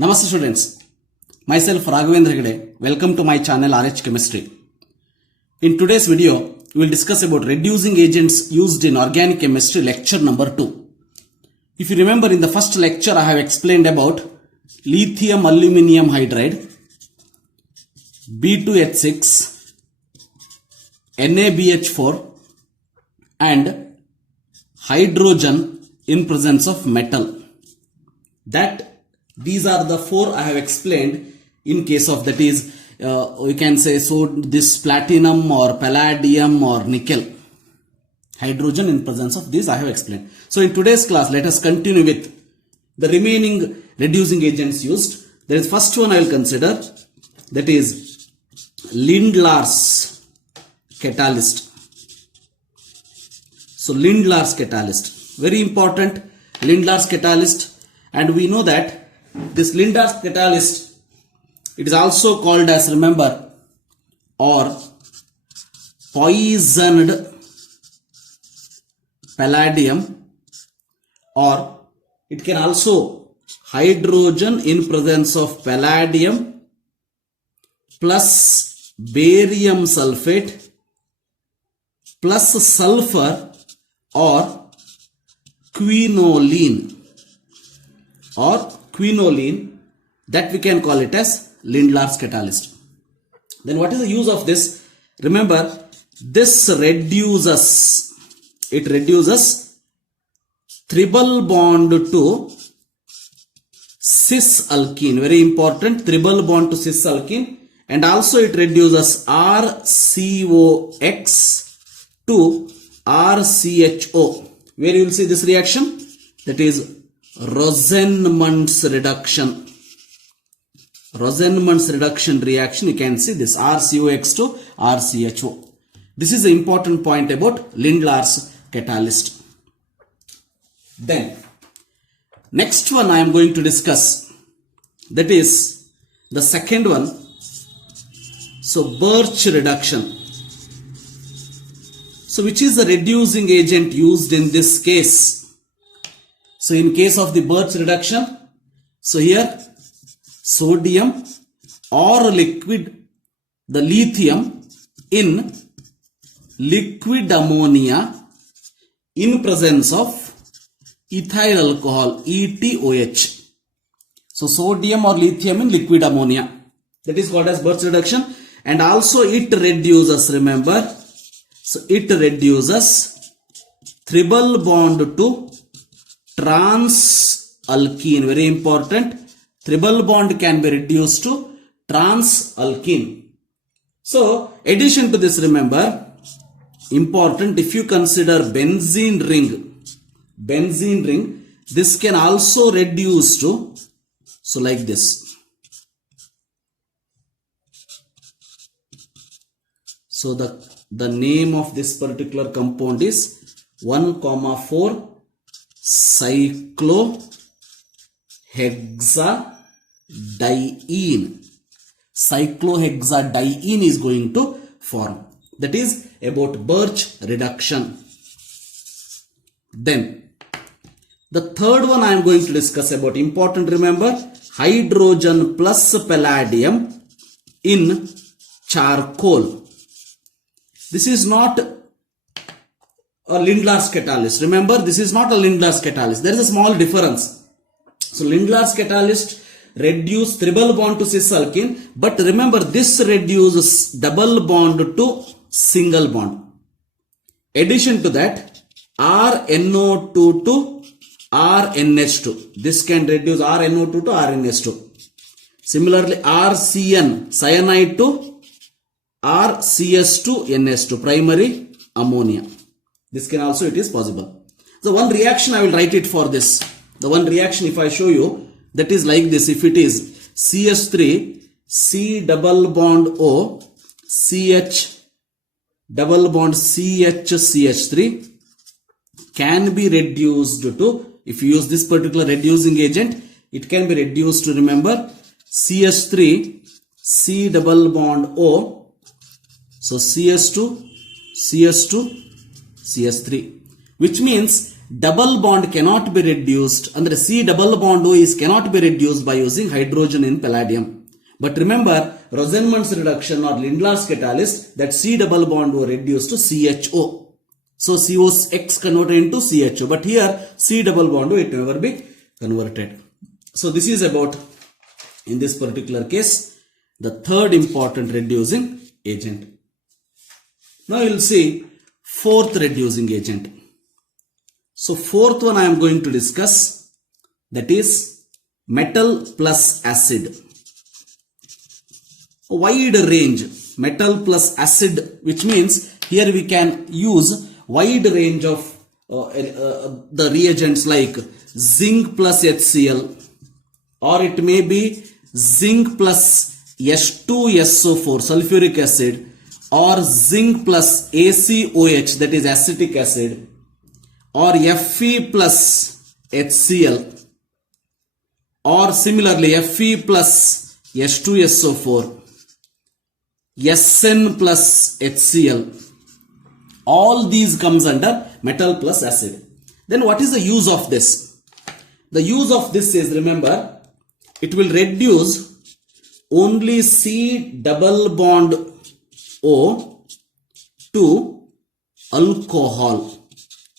Namaste students, myself Raghavendra Hegde. Welcome to my channel RH Chemistry. In today's video, we will discuss about reducing agents used in organic chemistry lecture number 2. If you remember, in the first lecture I have explained about lithium aluminium hydride, B2H6, NaBH4 and hydrogen in presence of metal. These are the four I have explained in case of, that is, we can say, so this platinum or palladium or nickel. Hydrogen in presence of this I have explained. So in today's class, let us continue with the remaining reducing agents used. There is first one I will consider, that is Lindlar's catalyst. So Lindlar's catalyst, very important, Lindlar's catalyst, and we know that this Lindlar's catalyst, it is also called as, remember, or poisoned palladium, or it can also hydrogen in presence of palladium plus barium sulfate plus sulfur, or quinoline, that we can call it as Lindlar's catalyst. Then what is the use of this? Remember, this reduces triple bond to cis alkene, very important, triple bond to cis alkene, and also it reduces RCOX to RCHO. Where you will see this reaction, that is Rosenmund's reduction. Rosenmund's reduction reaction, you can see this RCOX to RCHO. This is the important point about Lindlar's catalyst. Then, next one I am going to discuss, that is the second one. So, Birch reduction. So, which is the reducing agent used in this case? So, in case of the Birch reduction, so here sodium or liquid, the lithium in liquid ammonia in presence of ethyl alcohol, ETOH. So, sodium or lithium in liquid ammonia, that is called as Birch reduction, and also it reduces, remember, so it reduces triple bond to trans alkene, very important, triple bond can be reduced to trans alkene. So, addition to this, remember, important, if you consider benzene ring, this can also reduce to, so like this. So, the name of this particular compound is 1,4 cyclohexadiene. Cyclohexadiene is going to form. That is about Birch reduction. Then, the third one I am going to discuss about, important, remember, hydrogen plus palladium in charcoal. This is not a Lindlar's catalyst. Remember, this is not a Lindlar's catalyst. There is a small difference. So, Lindlar's catalyst reduces triple bond to cis alkene, but remember, this reduces double bond to single bond. Addition to that, RNO2 to RNH2. This can reduce RNO2 to RNH2. Similarly, RCN, cyanide to RCS2NH2, primary ammonia. This can also, it is possible. So, one reaction I will write it for this. The one reaction, if I show you, that is like this. If it is CH3, C double bond O, CH double bond CH, CH3 can be reduced to, if you use this particular reducing agent, it can be reduced to, remember, CH3, C double bond O, so CH2, CH2, CH3, which means double bond cannot be reduced, and C double bond O is cannot be reduced by using hydrogen in palladium. But remember, Rosenmund's reduction or Lindlar's catalyst, that C double bond O reduced to CHO. So COX converted into CHO. But here C double bond O, it never be converted. So this is about, in this particular case, the third important reducing agent. Now you will see fourth reducing agent. So fourth one I am going to discuss, that is metal plus acid. A wide range, metal plus acid, which means here we can use wide range of the reagents like zinc plus HCl, or it may be zinc plus H2SO4 sulfuric acid, or zinc plus ACOH, that is acetic acid, or Fe plus HCl, or similarly Fe plus H2SO4, Sn plus HCl. All these comes under metal plus acid. Then what is the use of this? The use of this is, remember, it will reduce only C double bond O to alcohol.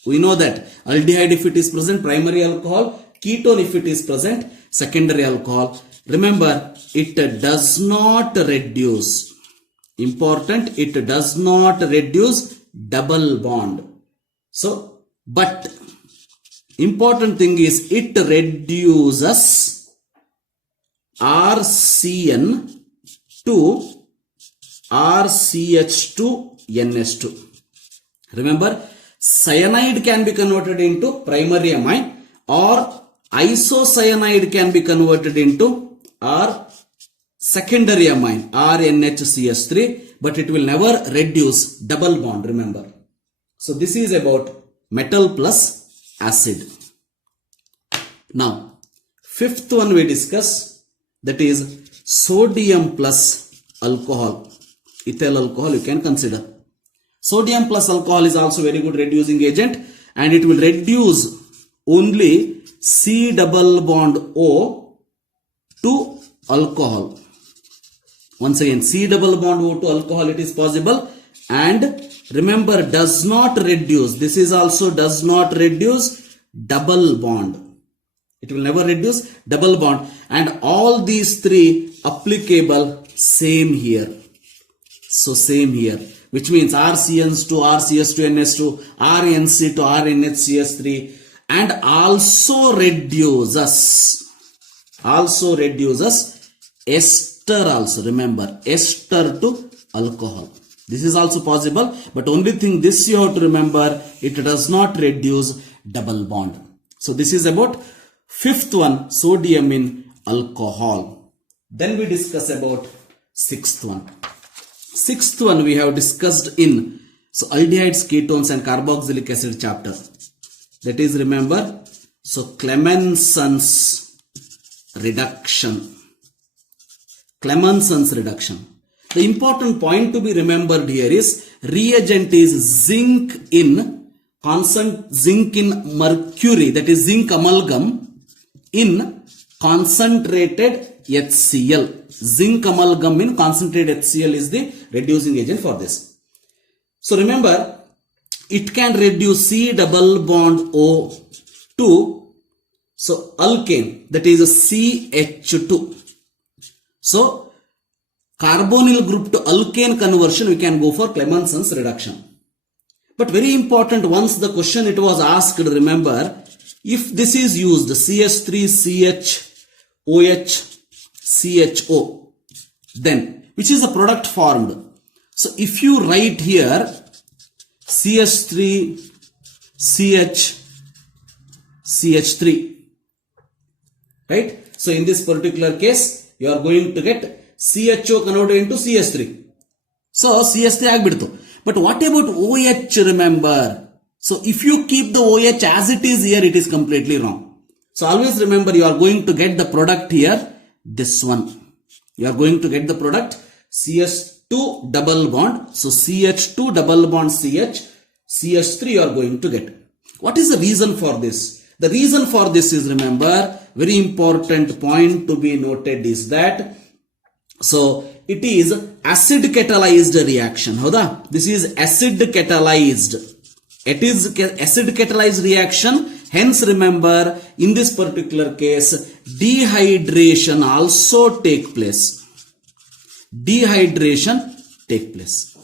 We know that aldehyde if it is present, primary alcohol, ketone if it is present, secondary alcohol. Remember, it does not reduce, important, it does not reduce double bond. So, but important thing is it reduces RCN to RCH2NS2. Remember, cyanide can be converted into primary amine, or isocyanide can be converted into R secondary amine, RNHCH3, but it will never reduce double bond, remember. So this is about metal plus acid. Now, fifth one we discuss, that is sodium plus alcohol. Ethyl alcohol you can consider. Sodium plus alcohol is also very good reducing agent, and it will reduce only C double bond O to alcohol. Once again, C double bond O to alcohol, it is possible, and remember, does not reduce, this is also does not reduce double bond. It will never reduce double bond, and all these three applicable same here. So same here, which means RCNs to RCS2NS2, RNC to RNHCS3, and also reduces ester also, remember, ester to alcohol. This is also possible, but only thing this you have to remember, it does not reduce double bond. So this is about fifth one, sodium in alcohol. Then we discuss about sixth one. Sixth one we have discussed in aldehydes, ketones and carboxylic acid chapter. That is, remember, so Clemenson's reduction. Clemenson's reduction. The important point to be remembered here is reagent is zinc in mercury, that is zinc amalgam in concentrated HCl. Zinc amalgam in concentrated HCl is the reducing agent for this. So remember, it can reduce C double bond O to alkane, that is a CH2. So carbonyl group to alkane conversion, we can go for Clemenson's reduction. But very important, once the question it was asked, remember, if this is used CH3CHOH CHO, then which is the product formed? So if you write here CH3CH3, right? So in this particular case, you are going to get CHO converted into CH3. So CH3 agbidu. But what about OH, remember? So if you keep the OH as it is here, it is completely wrong. So always remember, you are going to get the product here, this one. You are going to get the product CH2 double bond. So CH2 double bond CH, CH3 you are going to get. What is the reason for this? The reason for this is, remember, very important point to be noted is that, so it is acid catalyzed reaction. Hoda? This is acid catalyzed. It is acid catalyzed reaction. Hence, remember, in this particular case, dehydration also take place. Dehydration take place.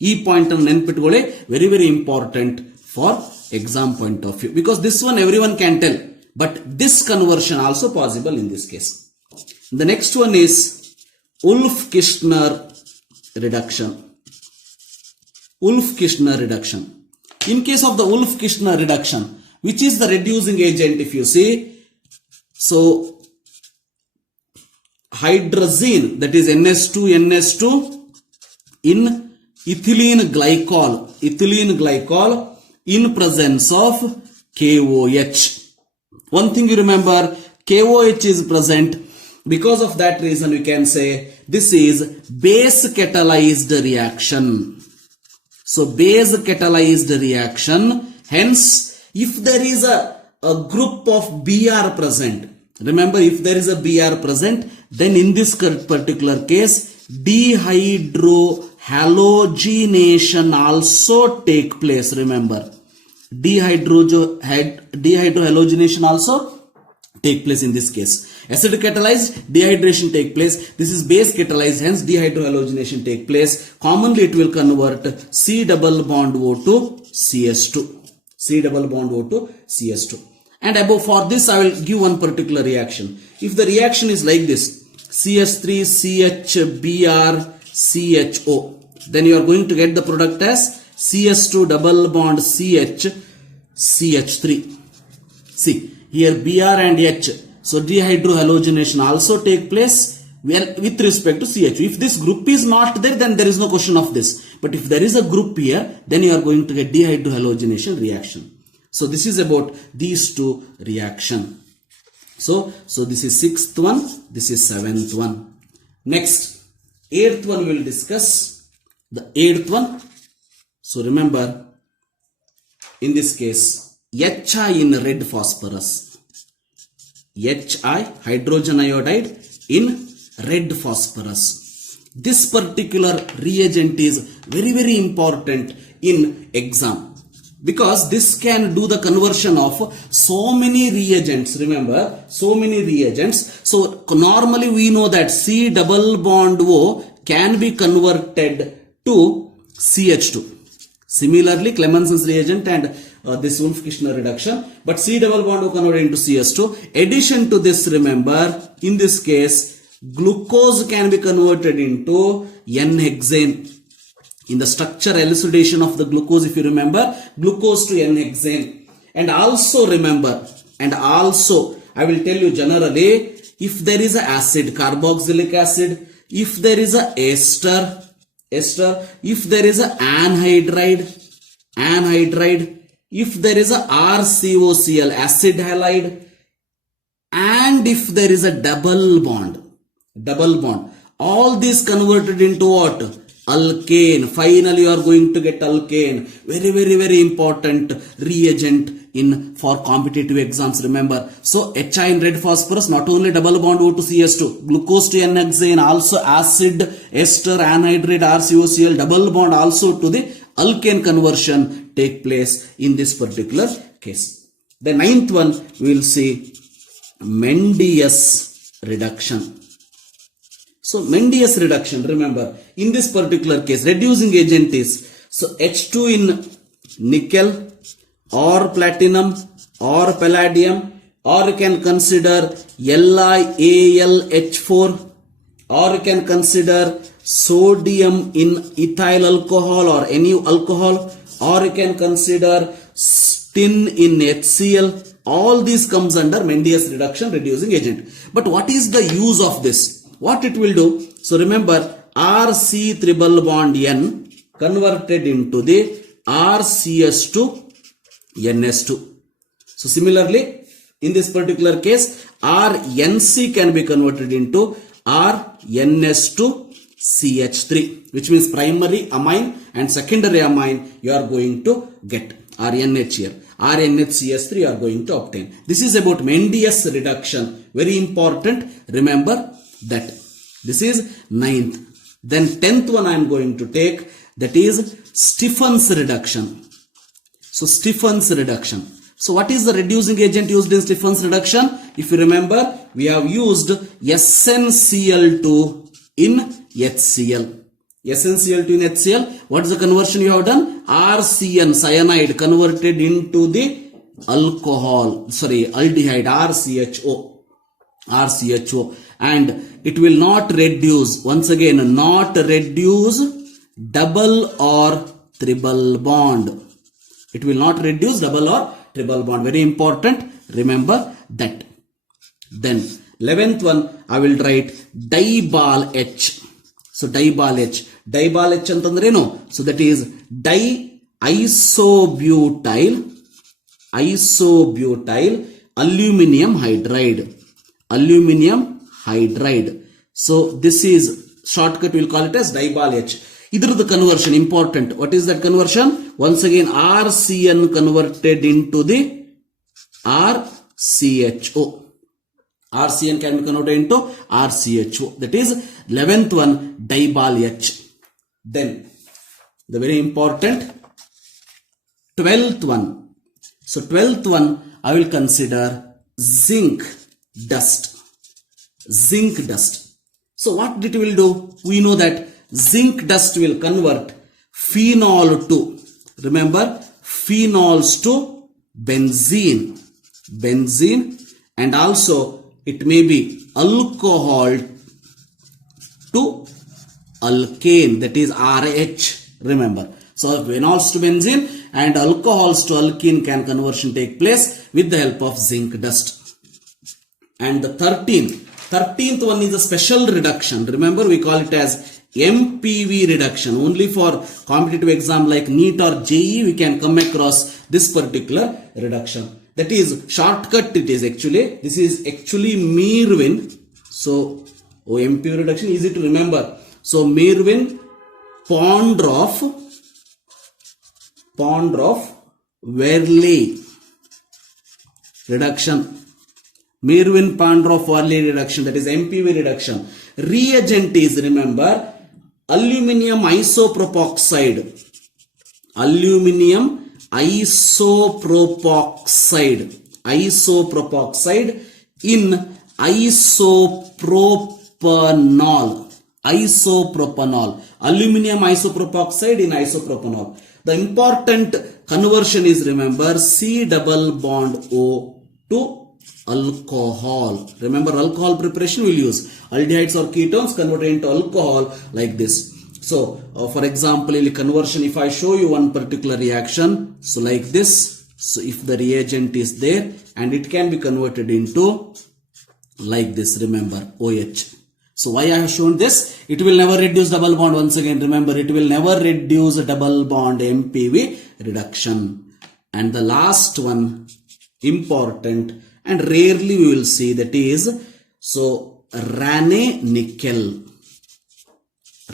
E point and nenpitgole, very, very important for exam point of view. Because this one everyone can tell. But this conversion also possible in this case. The next one is Wolff-Kishner reduction. Wolff-Kishner reduction. In case of the Wolff-Kishner reduction, which is the reducing agent if you see, so hydrazine, that is NS2 in ethylene glycol in presence of KOH. One thing you remember, KOH is present. Because of that reason, we can say this is base catalyzed reaction. So base catalyzed reaction. Hence, if there is a group of Br present, remember, if there is a Br present, then in this particular case, dehydrohalogenation also take place. Remember, dehydrohalogenation also take place in this case. Acid catalyzed, dehydration take place. This is base catalyzed, hence dehydrohalogenation take place. Commonly it will convert C double bond O to CS2. C double bond O to CS2. And above, for this I will give one particular reaction. If the reaction is like this, CS3 CHBr CHO, then you are going to get the product as CS2 double bond CH CH3. See, here Br and H. So dehydrohalogenation also take place with respect to CH. If this group is not there, then there is no question of this. But if there is a group here, then you are going to get dehydrohalogenation reaction. So this is about these two reaction. So this is 6th one, this is 7th one. Next, 8th one we will discuss. The 8th one. So remember, in this case, HI in red phosphorus. HI, hydrogen iodide in red phosphorus. This particular reagent is very, very important in exam, because this can do the conversion of so many reagents. Remember, so many reagents. So normally we know that C double bond O can be converted to CH2. Similarly, Clemenson's reagent and this Wolff-Kishner reduction, but C double bond O converted into CS2. Addition to this, remember, in this case, glucose can be converted into N-hexane. In the structure elucidation of the glucose, if you remember, glucose to N-hexane. And also remember, I will tell you generally, if there is an acid, carboxylic acid, if there is a ester, if there is a anhydride, if there is a RCOCl, acid halide, and if there is a double bond, all these converted into what? Alkane. Finally, you are going to get alkane. Very, very, very important reagent for competitive exams. Remember, so HI in red phosphorus, not only double bond O to CS2, glucose to N-hexane, also acid, ester, anhydride, RCOCl, double bond also to the alkane conversion take place in this particular case. The 9th one we will see Mendius reduction. So Mendius reduction, remember, in this particular case, reducing agent is, so H2 in nickel or platinum or palladium, or you can consider LiAlH4, or you can consider sodium in ethyl alcohol or any alcohol, or you can consider tin in HCl. All these comes under Mendius reduction reducing agent. But what is the use of this? What it will do? So remember, RC triple bond N converted into the RCS to NS2. So similarly, in this particular case, RNC can be converted into RNS to CH3, which means primary amine and secondary amine you are going to get RNH here. RnHCS3 you are going to obtain. This is about Mendes reduction. Very important. Remember that. This is 9th. Then 10th one I am going to take, that is Stephen's reduction. So Stephen's reduction. So what is the reducing agent used in Stephen's reduction? If you remember, we have used SnCl2 in HCl. SnCl2 in HCl. What is the conversion you have done? RCN, cyanide, converted into the aldehyde, RCHO. And it will not reduce, once again, not reduce double or triple bond. It will not reduce double or triple bond. Very important. Remember that. Then 11th one I will write dibal H. So dibal H. Dibal H antandre no. So that is di-isobutyl aluminum hydride. Aluminum hydride. So this is shortcut, we'll call it as dibal H. Either the conversion important. What is that conversion? Once again, RCN converted into the RCHO. RCN can be converted into RCHO. That is 11th one, dibal H. Then the very important 12th one. So 12th one I will consider zinc dust. Zinc dust. So what it will do? We know that zinc dust will convert phenol to, remember, phenols to benzene. Benzene, and also it may be alcohol to alkane, that is RH, remember. So phenols to benzene and alcohols to alkene can conversion take place with the help of zinc dust. And the 13th one is a special reduction. Remember, we call it as MPV reduction. Only for competitive exam like NEET or JEE we can come across this particular reduction. That is shortcut. It is actually, this is actually Mervyn. So MPV reduction, easy to remember. So Mervyn Pondroff Verley reduction. Mervyn Pondroff Verley reduction, that is MPV reduction. Reagent is, remember, aluminium isopropoxide. Aluminium isopropoxide. Isopropoxide in isopropanol. Isopropanol. Aluminium isopropoxide in isopropanol. The important conversion is, remember, C double bond O to alcohol. Remember, alcohol preparation will use aldehydes or ketones converted into alcohol like this. So for example, in conversion, if I show you one particular reaction, so like this. So if the reagent is there and it can be converted into like this, remember, OH. So why I have shown this? It will never reduce double bond. Once again, remember, it will never reduce a double bond, MPV reduction. And the last one, important, and rarely we will see, that is, so Raney nickel.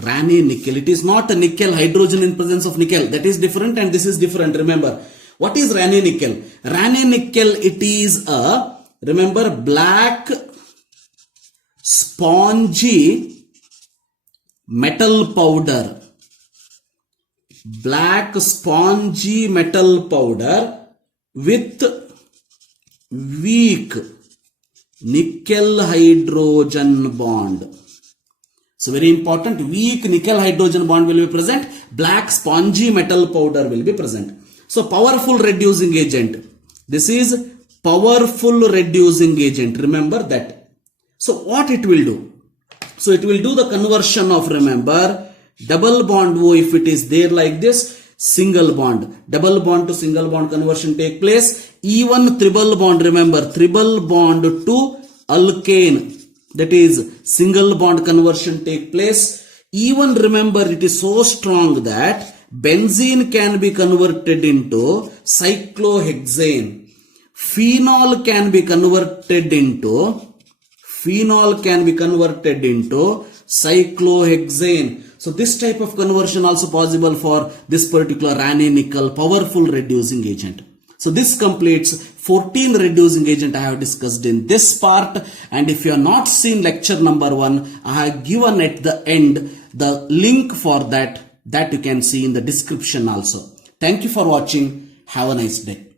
Raney nickel. It is not a nickel hydrogen in presence of nickel. That is different and this is different. Remember, what is Raney nickel? Raney nickel, it is a, remember, black spongy metal powder. Black spongy metal powder with weak nickel hydrogen bond. So very important, weak nickel hydrogen bond will be present, black spongy metal powder will be present. So powerful reducing agent. This is powerful reducing agent. Remember that. So what it will do? So it will do the conversion of, remember, double bond O, if it is there like this, single bond. Double bond to single bond conversion take place. Even triple bond, remember, triple bond to alkane, that is single bond conversion take place. Even remember, it is so strong that benzene can be converted into cyclohexane. Phenol can be converted into cyclohexane. So this type of conversion also possible for this particular Raney nickel, powerful reducing agent. So this completes 14 reducing agent I have discussed in this part. And if you have not seen lecture number 1, I have given at the end the link for that you can see in the description also. Thank you for watching. Have a nice day.